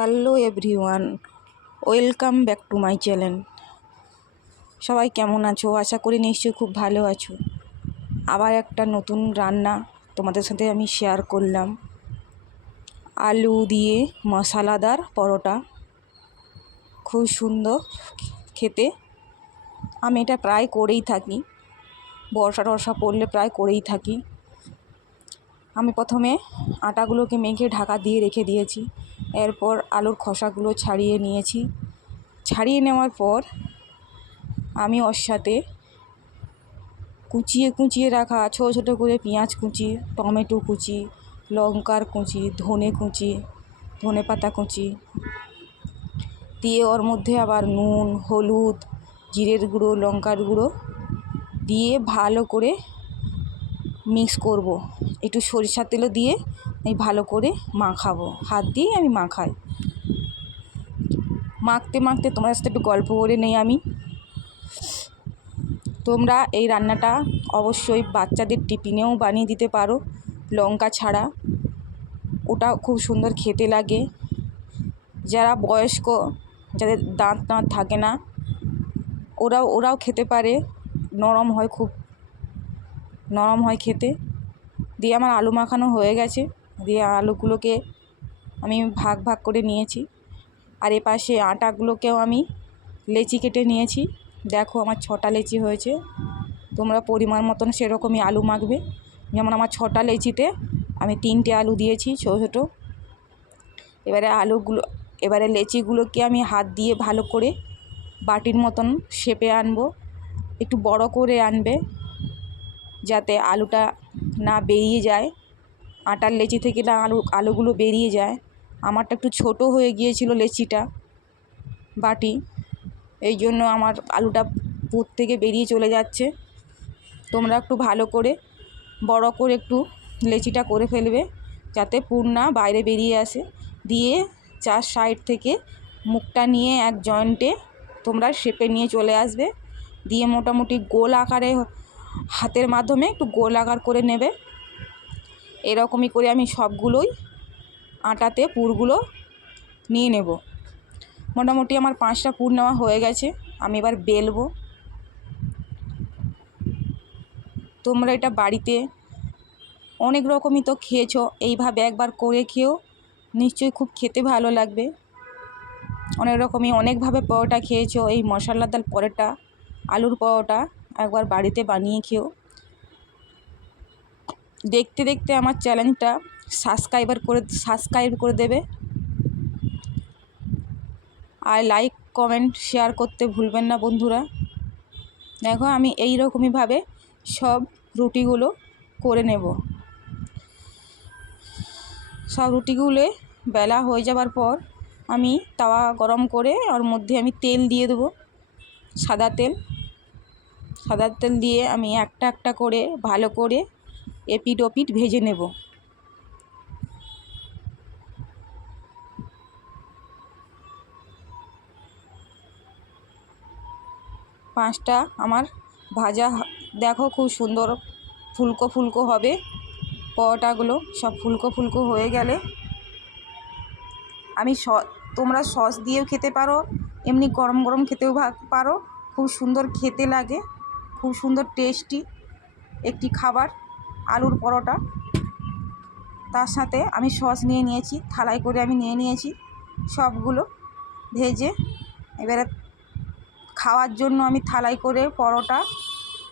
Hello everyone, welcome back to my channel. সবাই কেমন আছো? আশা করি নিশ্চয়ই খুব ভালো আছো। আবার একটা নতুন রান্না তোমাদের সাথে আমি শেয়ার করলাম। আলু দিয়ে মশলাদার পরোটা, খুব সুন্দর খেতে। আমি এটা প্রায় করেই থাকি, বর্ষা টর্ষা পড়লে প্রায় করেই থাকি। আমি প্রথমে আটাগুলোকে মেখে ঢাকা দিয়ে রেখে দিয়েছি। এরপর আলুর খোসাগুলো ছাড়িয়ে নিয়েছি। ছাড়িয়ে নেওয়ার পর আমি ওর সাথে কুচিয়ে কুচিয়ে রাখা ছোটো ছোটো করে পেঁয়াজ কুচি, টমেটো কুচি, লঙ্কার কুচি, ধনে পাতা কুচি দিয়ে ওর মধ্যে আবার নুন, হলুদ, জিরের গুঁড়ো, লঙ্কার গুঁড়ো দিয়ে ভালো করে মিক্স করব। একটু সরিষার তেলও দিয়ে আমি ভালো করে মাখাবো, হাত দিয়েই আমি মাখাই। মাখতে মাখতে তোমার সাথে একটু গল্প করে নেই আমি। তোমরা এই রান্নাটা অবশ্যই বাচ্চাদের টিফিনেও বানিয়ে দিতে পারো, লঙ্কা ছাড়া। ওটা খুব সুন্দর খেতে লাগে। যারা বয়স্ক, যাদের দাঁত থাকে না, ওরাও খেতে পারে। নরম হয়, খুব নরম হয় খেতে। দিয়ে আমার আলু মাখানো হয়ে গেছে। দিয়ে আলুগুলোকে আমি ভাগ ভাগ করে নিয়েছি। আর এপাশে আটাগুলোকেও আমি লেচি কেটে নিয়েছি। দেখো আমার 6টা লেচি হয়েছে। তোমরা পরিমাণ মতন সেরকমই আলু মাখবে। যেমন আমার 6টা লেচিতে আমি 3টে আলু দিয়েছি ছোটো ছোটো। এবারে লেচিগুলোকে আমি হাত দিয়ে ভালো করে বাটির মতন শেপে আনবো। একটু বড় করে আনবে যাতে আলুটা না বেরিয়ে যায়, আটার লেচি থেকে না আলুগুলো বেরিয়ে যায়। আমারটা একটু ছোট হয়ে গিয়েছিল লেচিটা, বাটি, এই জন্য আমার আলুটা পুর থেকে বেরিয়ে চলে যাচ্ছে। তোমরা একটু ভালো করে বড় করে একটু লেচিটা করে ফেলবে যাতে পুর না বাইরে বেরিয়ে আসে। দিয়ে 4 সাইড থেকে মুখটা নিয়ে এক জয়েন্টে তোমরা শেপে নিয়ে চলে আসবে। দিয়ে মোটামুটি গোল আকারে হাতের মাধ্যমে একটু গোল আকার করে নেবে। এরকমই করে আমি সবগুলোই আটাতে পুরগুলো নিয়ে নেব। মোটামুটি আমার 5টা পুর নেওয়া হয়ে গেছে। আমি এবার বেলবো। তোমরা এটা বাড়িতে অনেক রকমই তো খেয়েছো, এইভাবে একবার করে খেও, নিশ্চয়ই খুব খেতে ভালো লাগবে। অনেক রকমই অনেকভাবে পরোটা খেয়েছো, এই মশলাদার পরোটা, আলুর পরোটা একবার বাড়িতে বানিয়ে খেও। দেখতে দেখতে আমার চ্যানেলটা সাবস্ক্রাইব করে দেবে। আর লাইক, কমেন্ট, শেয়ার করতে ভুলবেন না বন্ধুরা। দেখো আমি এই রকমইভাবে সব রুটিগুলো করে নেব। সব রুটিগুলো বেলা হয়ে যাবার পর আমি তাওয়া গরম করে ওর মধ্যে আমি তেল দিয়ে দেবো, সাদা তেল দিয়ে আমি একটা একটা করে ভালো করে এপিট ওপিট ভেজে নেব। পাঁচটা আমার ভাজা, দেখো খুব সুন্দর ফুলকো ফুলকো হবে পরোটাগুলো। সব ফুলকো ফুলকো হয়ে গেলে আমি তোমরা সস দিয়েও খেতে পারো, এমনি গরম গরম খেতেও পারো। খুব সুন্দর খেতে লাগে, খুব সুন্দর টেস্টি একটি খাবার আলুর পরোটা। তার সাথে আমি সস নিয়ে নিয়েছি, থালায় করে আমি নিয়ে নিয়েছি সবগুলো ভেজে। এবারে খাওয়ার জন্য আমি থালায় করে পরোটা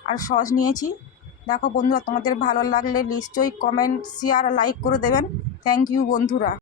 আর সস নিয়েছি। দেখো বন্ধুরা, তোমাদের ভালো লাগলে নিশ্চয়ই কমেন্ট, শেয়ার, লাইক করে দেবেন। থ্যাংক ইউ বন্ধুরা।